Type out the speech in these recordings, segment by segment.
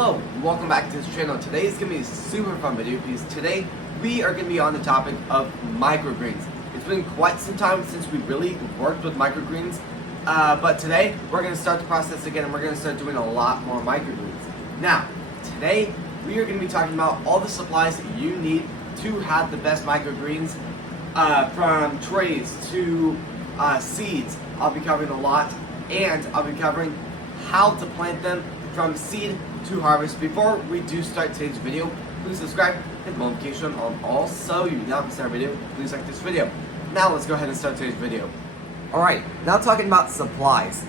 Hello, and welcome back to this channel. Today is going to be a super fun video because today we are going to be on the topic of microgreens. It's been quite some time since we really worked with microgreens, but today we're going to start the process again and we're going to start doing a lot more microgreens. Now, today we are going to be talking about all the supplies that you need to have the best microgreens, from trays to seeds. I'll be covering a lot, and I'll be covering how to plant them from seed to harvest. Before we do start today's video, please subscribe, hit the notification on all so you do not miss our video. Please like this video. Now let's go ahead and start today's video. Alright, now talking about supplies.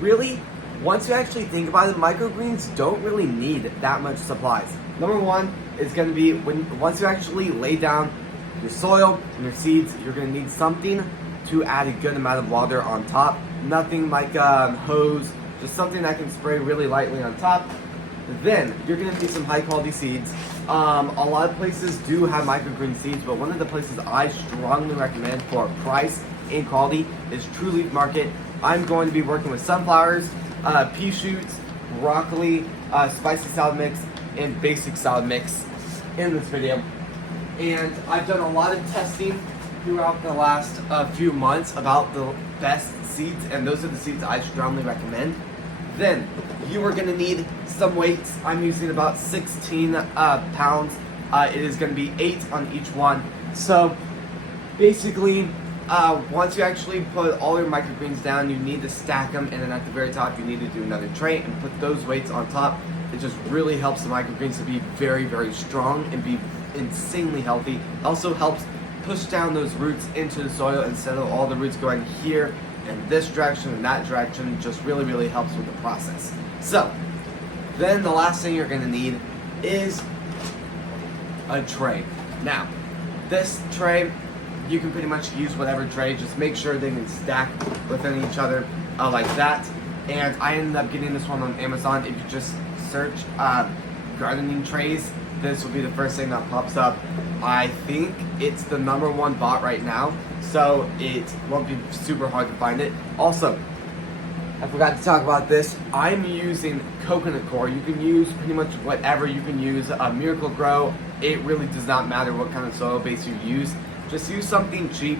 Really, once you actually think about it, microgreens don't really need that much supplies. Number one is going to be once you actually lay down your soil and your seeds, you're going to need something to add a good amount of water on top. Nothing like a hose, just something that can spray really lightly on top. Then you're going to need some high quality seeds. A lot of places do have microgreen seeds, but one of the places I strongly recommend for price and quality is True Leaf Market. I'm going to be working with sunflowers, pea shoots, broccoli, spicy salad mix, and basic salad mix in this video. And I've done a lot of testing throughout the last few months about the best seeds, and those are the seeds I strongly recommend. Then you are going to need some weights. I'm using about 16 pounds. It is going to be 8 on each one. So basically, once you actually put all your microgreens down, you need to stack them, and then at the very top you need to do another tray and put those weights on top. It just really helps the microgreens to be very, very strong and be insanely healthy. It also helps push down those roots into the soil instead of all the roots going here in this direction and that direction. Just really, really helps with the process. So then the last thing you're going to need is a tray. Now, this tray, you can pretty much use whatever tray. Just make sure they can stack within each other like that. And I ended up getting this one on Amazon. If you just search gardening trays, this will be the first thing that pops up. I think it's the #1 bot right now, so it won't be super hard to find it. Also, I forgot to talk about this. I'm using coconut coir. You can use pretty much whatever. You can use Miracle Grow. It really does not matter what kind of soil base you use. Just use something cheap,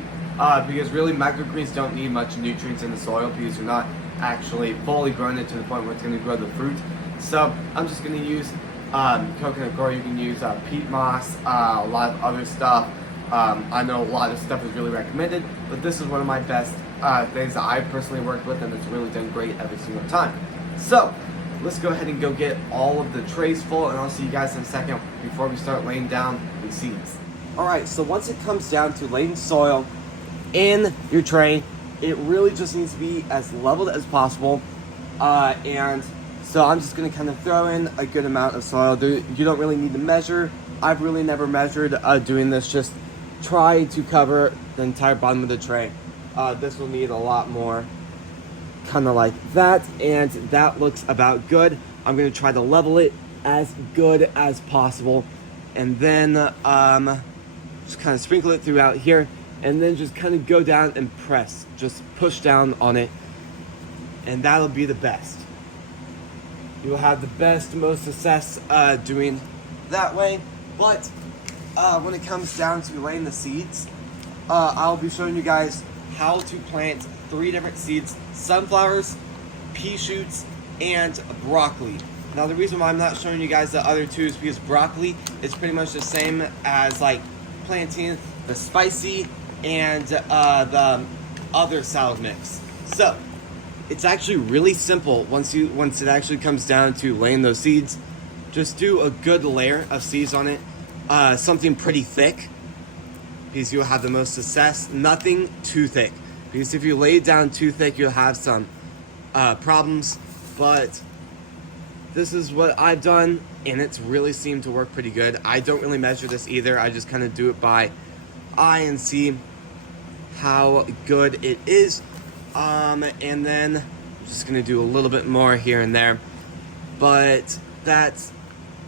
because really microgreens don't need much nutrients in the soil because you're not actually fully growing it to the point where it's going to grow the fruit. So I'm just going to use coconut coir. You can use peat moss, a lot of other stuff. I know a lot of stuff is really recommended, but this is one of my best things that I've personally worked with, and it's really done great every single time. So let's go ahead and go get all of the trays full, and I'll see you guys in a second before we start laying down the seeds. Alright, so once it comes down to laying soil in your tray, it really just needs to be as leveled as possible, and so I'm just going to kind of throw in a good amount of soil. You don't really need to measure. I've really never measured doing this. Just try to cover the entire bottom of the tray. This will need a lot more, kind of like that, and that looks about good. I'm going to try to level it as good as possible, and then just kind of sprinkle it throughout here, and then just kind of go down and press. Just push down on it, and that'll be the best. You will have the best, most success doing that way. But when it comes down to laying the seeds, I'll be showing you guys how to plant 3 different seeds: sunflowers, pea shoots, and broccoli. Now the reason why I'm not showing you guys the other 2 is because broccoli is pretty much the same as like planting the spicy and the other salad mix. So it's actually really simple once it actually comes down to laying those seeds. Just do a good layer of seeds on it, something pretty thick, because you'll have the most success. Nothing too thick, because if you lay it down too thick, you'll have some problems. But this is what I've done, and it's really seemed to work pretty good. I don't really measure this either. I just kind of do it by eye and see how good it is. And then I'm just gonna do a little bit more here and there, but that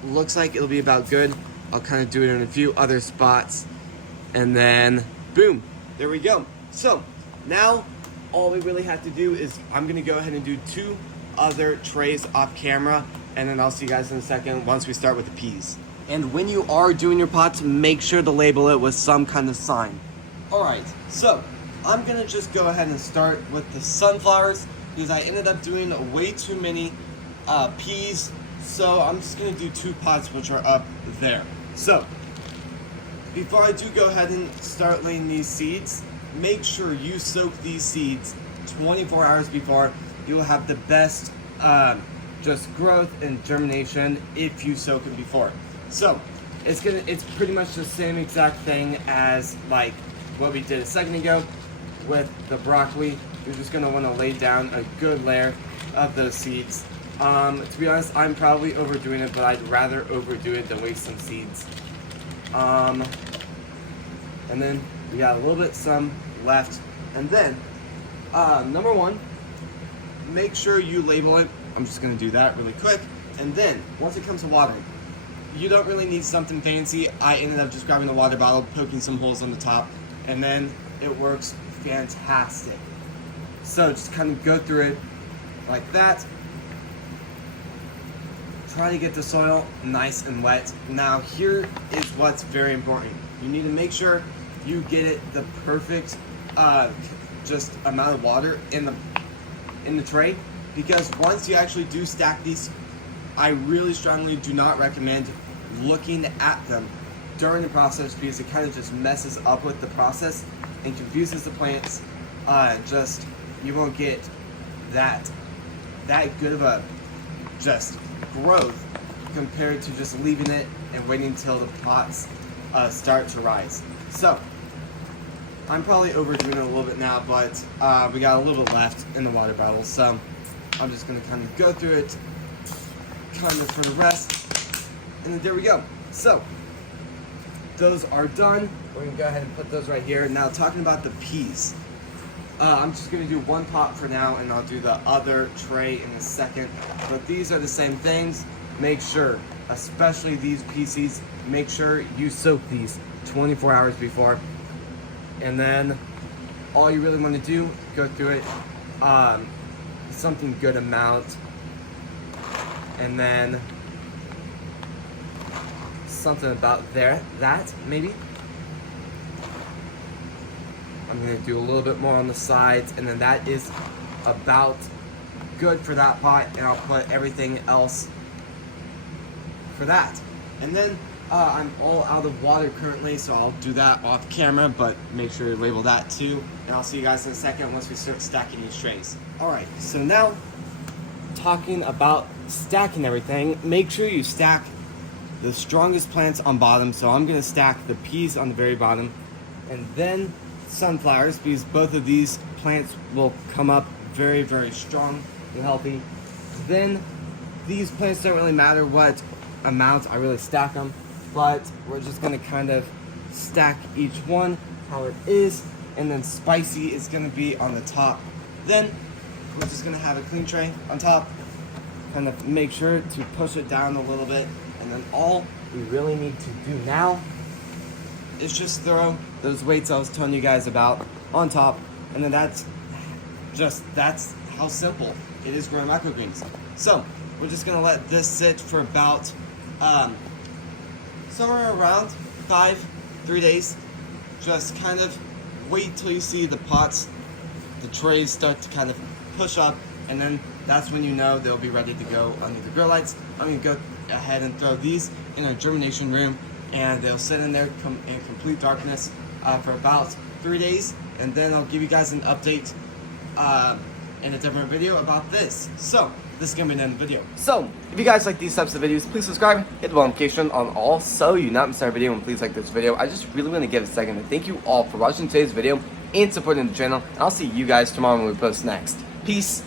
looks like it'll be about good. I'll kind of do it in a few other spots, and then boom, there we go. So now all we really have to do is I'm gonna go ahead and do 2 other trays off camera, and then I'll see you guys in a second once we start with the peas. And when you are doing your pots, make sure to label it with some kind of sign. Alright, so I'm gonna just go ahead and start with the sunflowers because I ended up doing way too many peas, so I'm just gonna do 2 pots which are up there. So before I do go ahead and start laying these seeds, make sure you soak these seeds 24 hours before. You will have the best just growth and germination if you soak it before. So it's pretty much the same exact thing as like what we did a second ago with the broccoli. You're just gonna want to lay down a good layer of those seeds. To be honest, I'm probably overdoing it, but I'd rather overdo it than waste some seeds. And then we got a little bit some left. And then number 1, make sure you label it. I'm just gonna do that really quick. And then once it comes to watering, you don't really need something fancy. I ended up just grabbing a water bottle, poking some holes on the top, and then it works fantastic. So just kind of go through it like that. Try to get the soil nice and wet. Now here is what's very important. You need to make sure you get it the perfect just amount of water in the tray, because once you actually do stack these, I really strongly do not recommend looking at them during the process because it kind of just messes up with the process and confuses the plants. Just you won't get that good of a just growth compared to just leaving it and waiting until the pots start to rise. So I'm probably overdoing it a little bit now, but we got a little bit left in the water bottle, so I'm just gonna kind of go through it kind of for the rest, and then there we go. So those are done. We're gonna go ahead and put those right here. Now talking about the peas, I'm just gonna do 1 pot for now, and I'll do the other tray in a second. But these are the same things. Make sure, especially these pea seeds, make sure you soak these 24 hours before. And then all you really want to do, go through it something good amount, and then something about that maybe. I'm going to do a little bit more on the sides, and then that is about good for that pot, and I'll put everything else for that. And then I'm all out of water currently, so I'll do that off camera, but make sure you label that too. And I'll see you guys in a second once we start stacking these trays. Alright, so now talking about stacking everything, make sure you stack the strongest plants on bottom. So I'm going to stack the peas on the very bottom, and then sunflowers, because both of these plants will come up very, very strong and healthy. Then these plants don't really matter what amount I really stack them, but we're just going to kind of stack each one how it is, and then spicy is going to be on the top. Then we're just going to have a clean tray on top, kind of make sure to push it down a little bit, and then all we really need to do now is just throw those weights I was telling you guys about on top, and then that's how simple it is growing microgreens. So we're just going to let this sit for about somewhere around 3 days. Just kind of wait till you see the pots, the trays start to kind of push up, and then that's when you know they'll be ready to go under the grow lights. I'm going to go ahead and throw these in a germination room, and they'll sit in there in complete darkness for about 3 days, and then I'll give you guys an update in a different video about this. So this is going to be the end of the video. So if you guys like these types of videos, please subscribe, hit the bell notification on all so you not miss our video, and please like this video. I just really want to give a second to thank you all for watching today's video and supporting the channel, and I'll see you guys tomorrow when we post next. Peace.